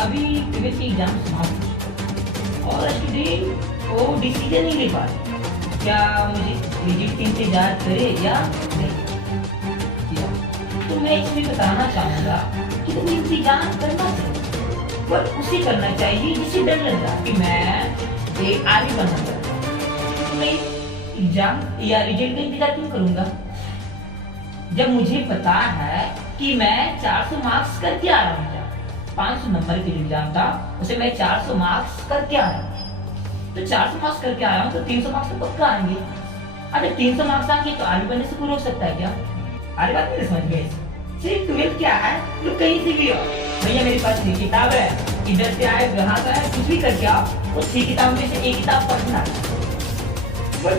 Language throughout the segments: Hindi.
अभी ट्वेल्थ के एग्जाम समाप्त हो चुके और स्टूडेंट वो डिसीजन नहीं ले पा रहे क्या मुझे रिजल्ट का इंतजार करे या नहीं। तो मैं इसमें बताना चाहूंगा कि तुम्हें इंतजार करना चाहिए पर उसे करना चाहिए जिसे डर लग रहा है कि मैं एक आर्मी बनना चाहता हूँ। तो मैं एग्जाम या रिजल्ट का इंतजार क्यों करूंगा जब मुझे पता है कि मैं 400 मार्क्स करके आ रहा हूँ। 500 नंबर के एग्जाम था उसे मैं 400 मार्क्स करके आ रहा हूँ। तो 400 मार्क्स करके आया हूँ तो 300 मार्क्स तो पक्का आएंगे। अगर 300 मार्क्स आएंगे तो आर्मी बनने से कोई रोक सकता है क्या? अरे बात नहीं समझ गए। सिर्फ 12 क्या है लोग कहीं से भी हो भैया मेरे पास ये किताब है इधर से आए यहाँ से आए कुछ भी करके आओ वो 6 किताब में से एक किताब पढ़ना। बस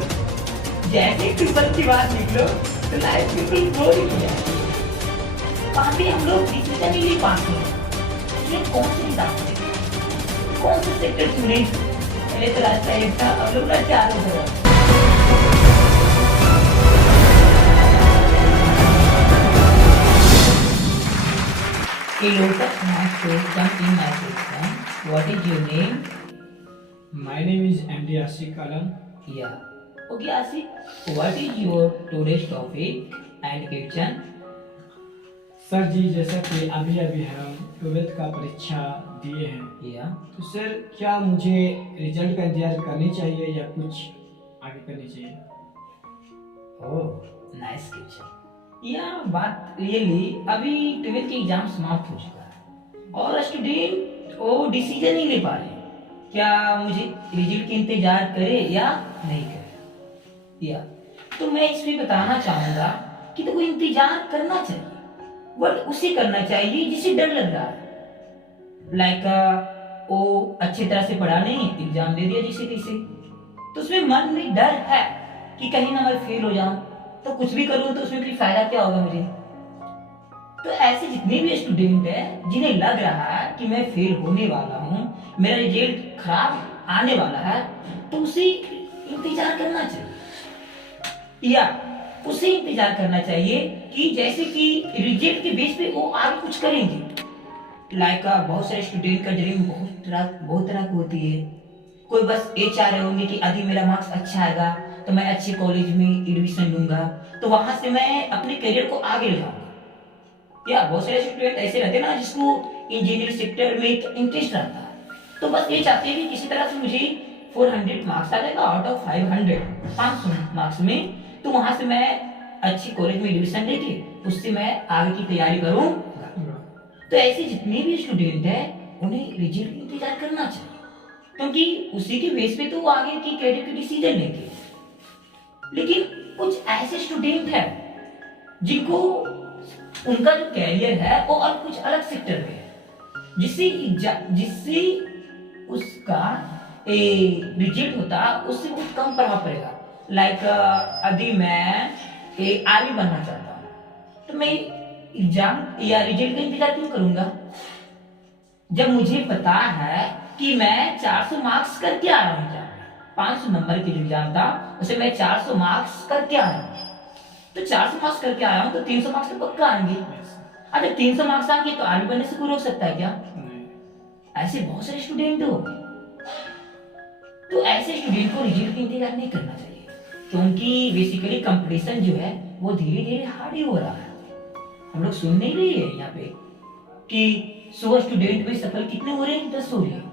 जैसे ट्यूशन की बात निकलो तो लाइफ बिल्कुल बोरिंग हो जाती है। वहाँ पे हम लोग डिसीजन ही नहीं पाते हैं ये कौन सी किताब कौन से सेक्टर चुने पहले तो रास्ता एक था अब लोग ना 4 हो गया। Hello, jump in my question. What is your name? My name is MD Asik Alam. Yeah. Okay, Asik. What is your today's topic and question? Sir ji जैसा कि अभी अभी हम 12th का परीक्षा दिए हैं Yeah. तो सर क्या मुझे रिजल्ट का इंतजार करनी चाहिए या कुछ आगे करनी चाहिए? Oh, nice question. यह बात रियली अभी 12th के एग्जाम समाप्त हो चुका है और स्टूडेंट वो डिसीजन नहीं ले पा रहे क्या मुझे रिजल्ट का इंतजार करे या नहीं करे। या तो मैं इसमें बताना चाहूंगा कि तुमको इंतजार करना चाहिए बट उसे करना चाहिए जिसे डर लग रहा है। लाइक वो अच्छी तरह से पढ़ा नहीं एग्जाम दे दिया जिसे तैसे तो उसमें मन में डर है कि कहीं ना मैं फेल हो जाऊं तो कुछ भी करूं तो उसमें फिर फायदा क्या होगा मुझे। तो ऐसे जितने भी स्टूडेंट हैं जिन्हें लग रहा है कि मैं फेल होने वाला हूं मेरा रिजल्ट खराब आने वाला है तो उसे इंतजार करना चाहिए या उसे इंतजार करना चाहिए कि जैसे कि रिजल्ट के बेस पे वो आगे कुछ करेंगे। लाइक बहुत सारे स्टूडेंट का ड्रीम बहुत तरह की होती है। कोई बस ये चाह रहे होंगे कि यदि मेरा मार्क्स अच्छा आएगा तो मैं अच्छे कॉलेज में एडमिशन लूंगा तो वहां से मैं अपने करियर को आगे ले जाऊंगा। या बहुत सारे स्टूडेंट ऐसे रहते हैं ना जिसको इंजीनियरिंग सेक्टर में इंटरेस्ट रहता है तो बस ये चाहते हैं कि किसी तरह से मुझे 400 मार्क्स आ जाएगा आउट ऑफ 500 मार्क्स में तो वहां से मैं अच्छी कॉलेज में एडमिशन लेके उससे मैं आगे की तैयारी करूंगा। तो ऐसे जितने भी स्टूडेंट हैं उन्हें रिजल्ट का इंतजार करना चाहिए क्योंकि उसी के बेस पे तो वो आगे की करियर की डिसीजन लेंगे। लेकिन कुछ ऐसे स्टूडेंट हैं जिनको उनका जो कैरियर है वो और कुछ अलग सेक्टर में है जिससे उसका रिजल्ट होता उससे बहुत कम प्रभाव पड़ेगा। लाइक यदि मैं आर्मी बनना चाहता हूँ तो मैं एग्जाम या रिजल्ट का इंतजार क्यों करूंगा जब मुझे पता है कि मैं 400 मार्क्स करके आ रहा हूँ। 500 नंबर के एग्जाम था उसे मैं 400 मार्क्स करके आ रहा हूँ। तो 400 मार्क्स करके आया हूँ तो 300 मार्क्स तो पक्का आएंगे। अगर 300 मार्क्स आएंगे तो आर्मी बनने से कोई रोक सकता है क्या? ऐसे बहुत सारे स्टूडेंट हो तो ऐसे स्टूडेंट को रिजल्ट का इंतजार नहीं करना चाहिए क्योंकि बेसिकली कंपटीशन जो है वो धीरे धीरे हार्ड ही हो रहा है। हम लोग सुन नहीं रहे हैं यहाँ पे कि 100 स्टूडेंट में सफल कितने हो रहे हैं 10 हो रहे हैं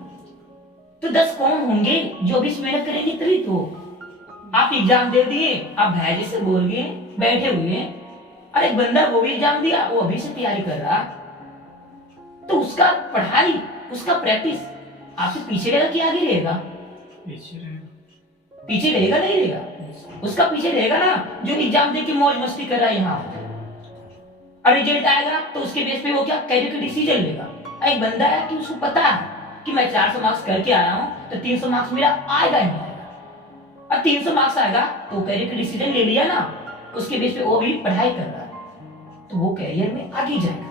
तो 10 कौन होंगे जो अभी मेहनत करेंगे तभी तो। आप एग्जाम दे दिए आप भैजे से बोल गए बैठे हुए हैं अरे बंदा वो भी एग्जाम दिया वो अभी से तैयारी कर रहा तो उसका पढ़ाई उसका प्रैक्टिस आपसे पीछे रहेगा कि आगे रहेगा? पीछे रहेगा नहीं रहेगा? उसका पीछे रहेगा ना जो एग्जाम दे के मौज मस्ती कर रहा है यहाँ और रिजल्ट आएगा तो उसके बेस पे वो क्या कैरियर का डिसीजन लेगा। एक बंदा है कि उसको पता है कि मैं 400 मार्क्स करके आया हूँ तो 300 मार्क्स मेरा आएगा ही आएगा और 300 मार्क्स आएगा तो कैरियर का डिसीजन ले लिया ना उसके बेस पे वो भी पढ़ाई कर रहा है तो वो कैरियर में आगे जाएगा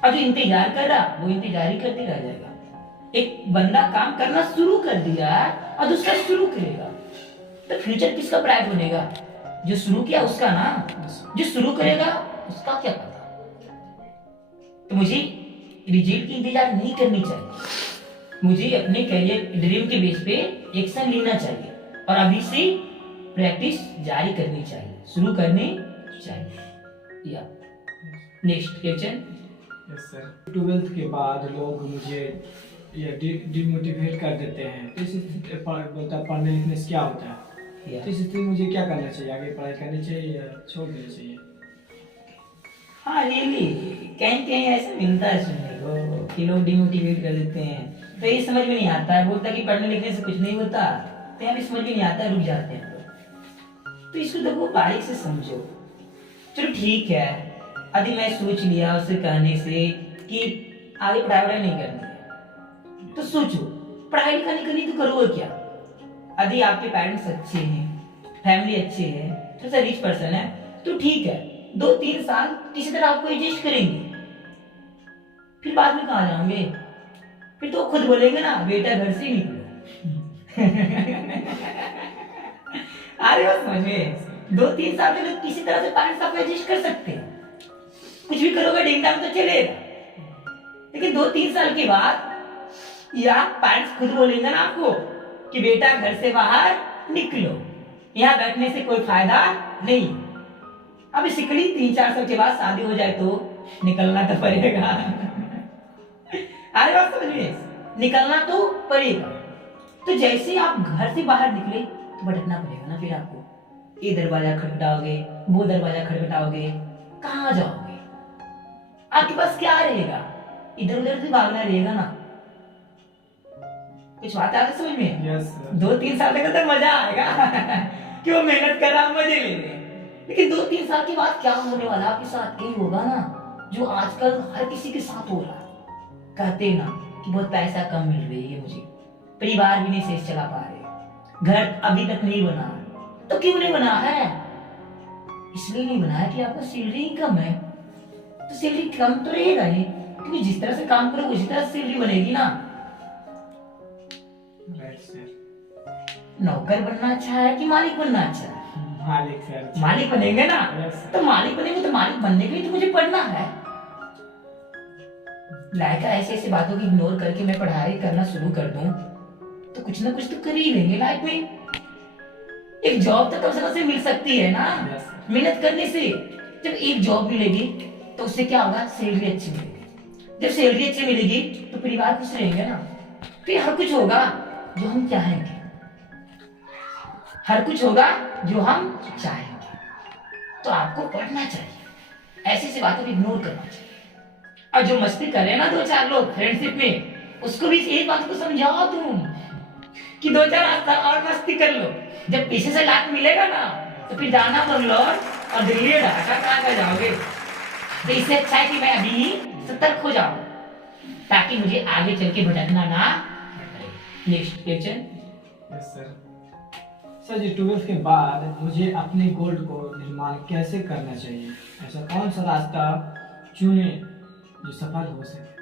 और जो इंतजार कर रहा वो इंतजार ही करते रह जाएगा। एक बंदा काम करना शुरू कर दिया और दूसरा शुरू करेगा तो फ्यूचर किसका ब्राइट बनेगा? जो शुरू किया उसका ना, जो शुरू करेगा उसका क्या पता। तो मुझे रिजल्ट की इंतजार नहीं करनी चाहिए। मुझे अपने करियर ड्रीम के बेस पे एक्शन लेना चाहिए और अभी से प्रैक्टिस जारी करनी चाहिए, शुरू करनी चाहिए। या next question. Yes sir. 12th के बाद लोग मुझे ये डिमोटिवेट कर देते हैं, तो इस स्थिति बोलता पढ़ने लिखने से क्या होता है, या तो इस स्थिति में मुझे क्या करना चाहिए, आगे पढ़ाई करनी चाहिए या छोड़ देनी चाहिए? हाँ रियली कहीं कहीं ऐसा मिलता है सुनने को कि लोग डिमोटिवेट कर देते हैं, तो ये समझ में नहीं आता है, बोलता कि पढ़ने लिखने से कुछ नहीं होता, तो यहाँ भी समझ में नहीं आता है, रुक जाते हैं लोग। तो इसको देखो बारीक से समझो। चलो ठीक है, अभी मैं सोच लिया उससे कहने से कि आगे पढ़ाई वढ़ाई नहीं करनी है, तो सोचो पढ़ाई लिखाई नहीं करनी तो करोगे क्या? यदि आपके पेरेंट्स अच्छे हैं, फैमिली अच्छे है, थोड़ा सा रिच पर्सन है, तो ठीक है 2-3 साल किसी तरह आपको एडजस्ट करेंगे, फिर बाद में कहाँ जाओगे? फिर तो खुद बोलेंगे ना बेटा घर से ही निकलो। अरे बस समझ में 2-3 साल में तो किसी तरह से पेरेंट्स आपको एडजस्ट कर सकते हैं, कुछ भी करोगे डिंग डांग तो चलेगा, लेकिन 2-3 साल के बाद या पेरेंट्स खुद बोलेंगे ना आपको कि बेटा घर से बाहर निकलो, यहाँ बैठने से कोई फायदा नहीं। अब बेसिकली 3-4 साल के बाद शादी हो जाए तो निकलना तो पड़ेगा। अरे बात समझ में, निकलना तो पड़ेगा। तो जैसे आप घर से बाहर निकले तो भटकना पड़ेगा ना, फिर आपको ये दरवाजा खटखटाओगे, वो दरवाजा खटखटाओगे, कहाँ जाओगे? आपके पास क्या रहेगा? इधर उधर से भागना रहेगा ना। कुछ बात आ रही समझ में? Yes sir. 2-3 साल तक तो मजा आएगा कि वो मेहनत कर रहा मजे ले रहे, लेकिन 2-3 साल के बाद क्या होने वाला आपके साथ? यही होगा ना जो आजकल हर किसी के साथ हो रहा है। कहते ना कि बहुत पैसा कम मिल रही है मुझे, परिवार भी नहीं सही चला पा रहे, घर अभी तक नहीं बना, तो क्यों नहीं बना है? इसलिए नहीं बना है कि आपका सैलरी कम है, तो सैलरी कम तो रहेगा ही, क्योंकि जिस तरह से काम करोगे उसी तरह सैलरी बनेगी ना। Right sir. नौकर बनना अच्छा है कि मालिक बनना अच्छा है? मालिक सर। मालिक बनेंगे ना, यस। तो मालिक बनेंगे, तो मालिक बनने के लिए तो मुझे पढ़ना है। लाइक ऐसे ऐसे बातों की इग्नोर करके मैं पढ़ाई करना शुरू कर दूं तो कुछ ना कुछ तो कर ही लेंगे लाइफ में। एक जॉब तो कम से कम मिल सकती है ना, यस। मेहनत करने से। जब एक जॉब मिलेगी तो उससे क्या होगा? सैलरी अच्छी मिलेगी। जब सैलरी अच्छी मिलेगी तो परिवार खुश रहेंगे ना, फिर हर कुछ होगा जो हम चाहेंगे, हर कुछ होगा जो हम चाहेंगे। तो आपको पढ़ना चाहिए, ऐसी ऐसी बातों को इग्नोर करना चाहिए। और जो मस्ती करे ना 2-4 लोग फ्रेंडशिप में, उसको भी एक बात को समझाओ तुम कि 2-4 हफ्ता और मस्ती कर लो, जब पीछे से लात मिलेगा ना तो फिर जाना बंगलोर और दिल्ली ढाका कहाँ जाओगे? तो इससे अच्छा है कि मैं अभी ही सतर्क हो जाऊं ताकि मुझे आगे चल के भटकना ना पड़े। Next question. Yes sir. Sir ji 12th के बाद मुझे अपने गोल को निर्माण कैसे करना चाहिए? ऐसा कौन सा रास्ता चुने जो सफल हो सके?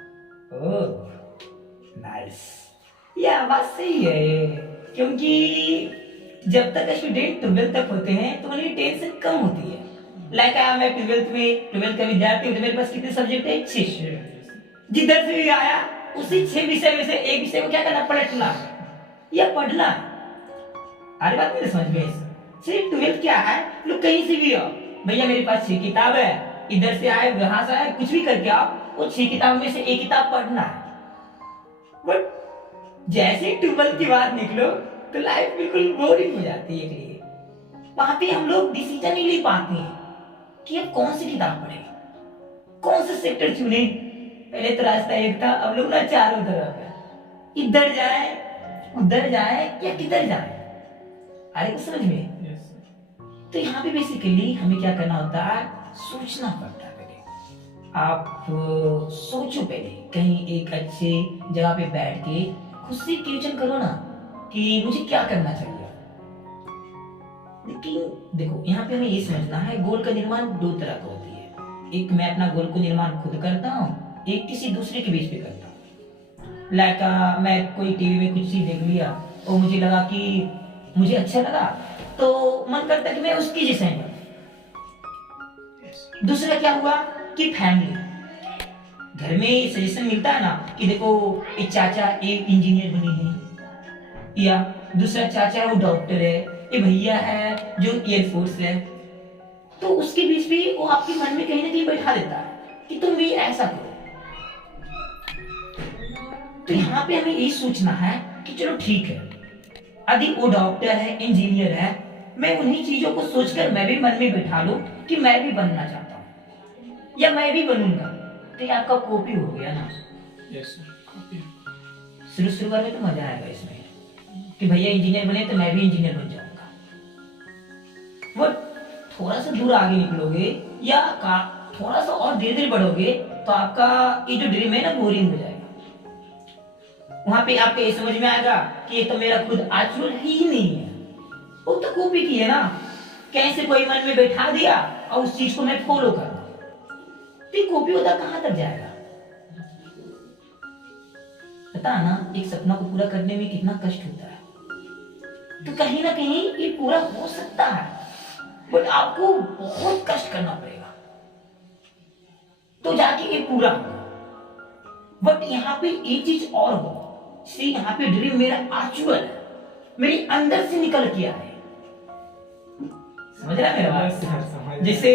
ओह नाइस, यह बात सही है, क्योंकि जब तक स्टूडेंट 12th तक होते हैं तो उन्हें टेंशन कम होती है। लाइक मैं 12th का विद्यार्थी हूँ, तो मेरे पास कितने सब्जेक्ट है? 6। जिधर से भी आया उसी 6 विषय में से एक विषय को क्या करना? पलटना या पढ़ना। अरे बात मेरे समझ में, सिर्फ 12th क्या है, लोग कहीं से भी आओ, भैया मेरे पास 6 किताब है, इधर से आए वहां से आए, कुछ भी करके आओ, वो 6 किताब में से एक किताब पढ़ना है। बट जैसे 12th के बाद निकलो तो लाइफ बिल्कुल बोरिंग हो जाती है। लिए वहां पे हम लोग डिसीजन नहीं ले पाते हैं कि अब कौन सी किताब पढ़े, कौन सा सेक्टर चुने। पहले तो रास्ता एक था, अब लोग ना चारों तरफ है, इधर जाए उधर जाए या किधर जाए। अरे कुछ समझ में? यस। तो यहाँ पे बेसिकली हमें क्या करना होता है? सोचना पड़ता है। पहले आप सोचो, पहले कहीं एक अच्छे जगह पे बैठ के खुद से क्वेश्चन करो ना कि मुझे क्या करना चाहिए। लेकिन देखो यहाँ पे हमें ये समझना है, गोल का निर्माण 2 तरह का होती है। एक मैं अपना गोल को निर्माण खुद करता हूँ, एक किसी दूसरे के बीच पे करता हूँ। लाइक मैं कोई टीवी में कुछ चीज देख लिया और मुझे लगा कि मुझे अच्छा लगा, तो मन करता कि मैं उसकी जैसे बनूं। दूसरा क्या हुआ कि फैमिली, घर में सजेशन मिलता है ना कि देखो एक चाचा एक इंजीनियर बने हैं, या दूसरा चाचा वो डॉक्टर है, ये भैया है जो एयरफोर्स है, तो उसके बीच भी वो आपके मन में कहीं ना कहीं बैठा देता है कि तुम भी ऐसा करो। तो यहाँ पे हमें यही सोचना है कि चलो ठीक है, यदि वो डॉक्टर है इंजीनियर है, मैं उन्हीं चीजों को सोचकर मैं भी मन में बैठा लूं कि मैं भी बनना चाहता हूँ या मैं भी बनूंगा, तो ये आपका कॉपी हो गया ना। Yes sir, copy. शुरुआत में तो मजा आएगा इसमें कि भैया इंजीनियर बने तो मैं भी इंजीनियर बन जाऊंगा। वो थोड़ा सा दूर आगे निकलोगे या थोड़ा सा और धीरे धीरे बढ़ोगे तो आपका ये जो ड्रीम है ना बोरिंग हो जाएगा। वहां पे आपको ये समझ में आएगा कि ये तो मेरा खुद एक्चुअल ही नहीं है, वो तो कॉपी की है ना, कैसे कोई मन में बैठा दिया और उस चीज को मैं फॉलो कर रहा हूं, तो कॉपी होता कहां तक जाएगा। पता है ना एक सपना को पूरा करने में कितना कष्ट होता है, तो कहीं ना कहीं ये पूरा हो सकता है, बट आपको बहुत कष्ट करना पड़ेगा तो जाके ये पूरा होगा। बट यहाँ पे एक चीज और हो, यहाँ पे ड्रीम मेरा एक्चुअल है, मेरे अंदर से निकल के आया है। समझ रहा है मेरा बात? जैसे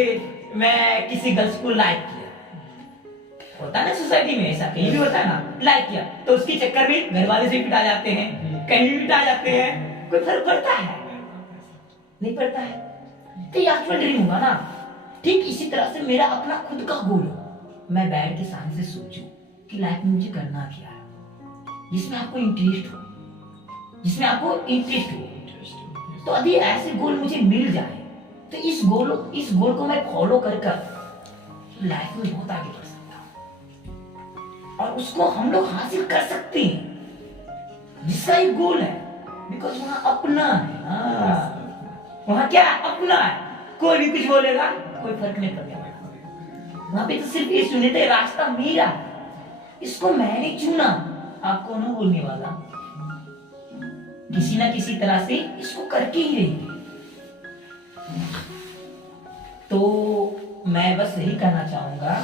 मैं किसी गर्ल्स को लाइक किया, होता है ना सोसाइटी में, ऐसा कहीं भी होता है ना, लाइक किया तो उसके चक्कर में घर वाले से पिटा जाते हैं, कहीं भी पिटा जाते हैं, कोई फर्क पड़ता है? नहीं पड़ता है। तो ये एक्चुअल ड्रीम होगा ना। ठीक इसी तरह से मेरा अपना खुद का गोल हो, मैं बैठ के शांति से सोचूं कि लाइफ में मुझे करना क्या है, जिसमें आपको इंटरेस्ट हो, जिसमें आपको इंटरेस्ट हो। तो यदि ऐसे गोल मुझे मिल जाए तो इस गोल को मैं फॉलो कर लाइफ में बहुत आगे बढ़ सकता हूं और उसको हम लोग हासिल कर सकते हैं, जिसका एक गोल है। बिकॉज वहां अपना है, वहां क्या अपना है, कोई भी कुछ बोलेगा कोई फर्क नहीं पड़ता। वहां पे तो सिर्फ ये सुने थे रास्ता मेरा, इसको मैंने चुना, आपको नहीं बोलने वाला, किसी ना किसी तरह से इसको करके ही रहेंगे। तो मैं बस यही कहना चाहूंगा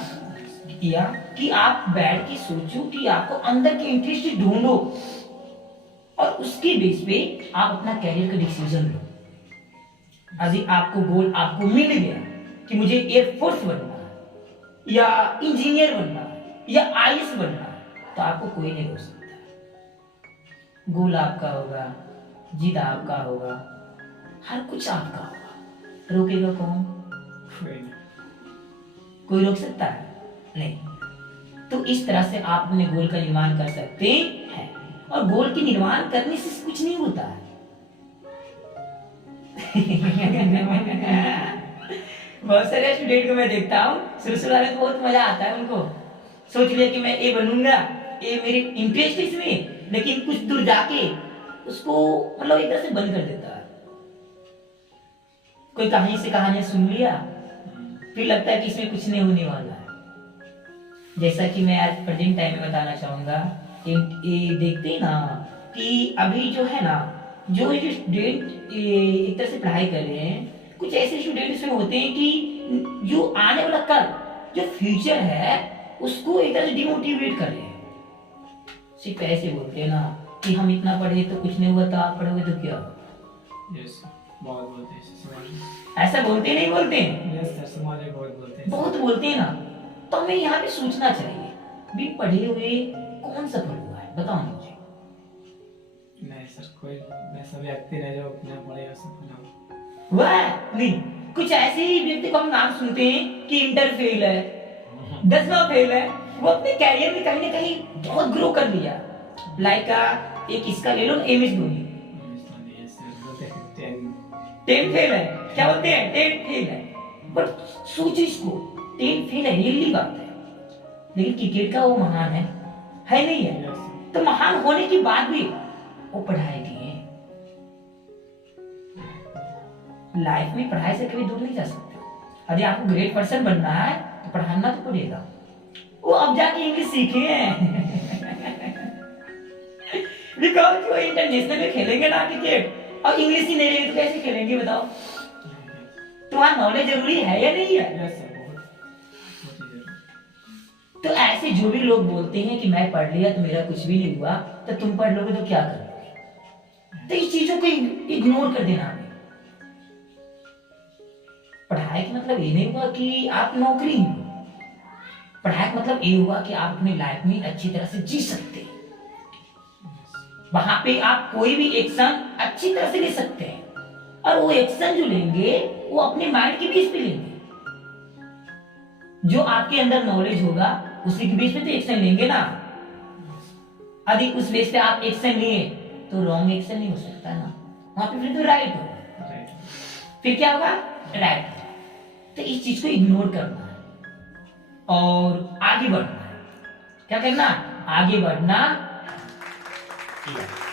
कि आप बैठ के सोचो कि आपको अंदर के इंटरेस्ट ढूंढो और उसके बेस पे आप अपना कैरियर का डिसीजन लो। यदि आपको गोल आपको मिल गया कि मुझे एयरफोर्स बनना है या इंजीनियर बनना है या आईएएस बनना है, तो आपको कोई नहीं रोक सकता। गोल आपका होगा, जीत आपका होगा, हर कुछ आपका होगा। रोकेगा कौन? कोई रोक सकता है? नहीं। तो इस तरह से आप अपने गोल का निर्माण कर सकते हैं, और गोल के निर्माण करने से कुछ नहीं होता है। बहुत सारे स्टूडेंट को मैं देखता हूँ, शुरू में बहुत मजा आता है उनको, सोच लिया कि मैं ये बनूंगा, ये मेरी इंटरेस्ट इसमें, लेकिन कुछ दूर जाके उसको मतलब एक तरह से बंद कर देता है। कोई कहानी से कहानियां सुन लिया, फिर लगता है कि इसमें कुछ नहीं होने वाला है। जैसा कि मैं आज प्रेजेंट टाइम में बताना चाहूंगा, ये देखते हैं ना कि अभी जो है ना, जो स्टूडेंट एक तरह से पढ़ाई कर रहे हैं, कुछ ऐसे स्टूडेंट इसमें होते हैं कि जो आने वाला कल, जो फ्यूचर है, उसको एक तरह से डिमोटिवेट कर रहे हैं। सिर्फ ऐसे बोलते हैं ना कि हम इतना पढ़े तो कुछ नहीं हुआ, तो आप पढ़ोगे तो क्या होगा। यस बहुत बोलते हैं, ऐसा बोलते नहीं बोलते? यस सर, समाज में बहुत बोलते हैं, बहुत बोलते हैं ना। तो हमें यहाँ पे सोचना चाहिए, भी पढ़े हुए कौन सफल हुआ है, बताओ मुझे। नहीं सर, कोई ऐसा व्यक्ति नहीं जो बिना पढ़े सफल हो। वह नहीं, कुछ ऐसे ही व्यक्ति को हम नाम सुनते हैं कि इंटर फेल है, 10वां फेल है, वो अपने कैरियर में कहीं ना कहीं बहुत ग्रो कर लिया। लाइक एक इसका ले लो, एमएस धोनी, 10 फेल है, क्या बोलते हैं 10 फेल है, बट सोचो इसको, 10 फेल है, ये बात है, लेकिन क्रिकेट का वो महान है नहीं है? तो महान होने के बाद भी वो पढ़ाई की है। लाइफ में पढ़ाई से कभी दूर नहीं जा सकते। यदि आपको ग्रेट पर्सन बनना है तो पढ़ाना तो पड़ेगा। वो अब जाके इंग्लिश सीखे हैं बिकॉज वो इंटरनेशनल में खेलेंगे ना क्रिकेट, और इंग्लिश ही नहीं रहेगी तो कैसे खेलेंगे बताओ? तुम्हारा नॉलेज जरूरी है या नहीं है? तो ऐसे जो भी लोग बोलते हैं कि मैं पढ़ लिया तो मेरा कुछ भी नहीं हुआ, तो तुम पढ़ लोगे तो क्या करोगे? तो इस चीजों को इग्नोर कर देना हमें। पढ़ाई का मतलब ये नहीं हुआ कि आप नौकरी हो, पढ़ाई का मतलब ये हुआ कि आप अपनी लाइफ में अच्छी तरह से जी सकते हैं। वहां पे आप कोई भी एक्शन अच्छी तरह से ले सकते हैं, और वो एक्शन जो लेंगे वो अपने माइंड के बेस पे लेंगे। जो आपके अंदर नॉलेज होगा उसी के बेस पे तो एक्शन लेंगे ना। यदि उस बेस पे आप एक्शन लिए तो रॉन्ग एक्शन नहीं हो सकता ना, वहां पे फिर तो राइट होगा। फिर क्या होगा? राइट। तो इस चीज को इग्नोर करना है और आगे बढ़ना है। क्या करना? आगे बढ़ना है।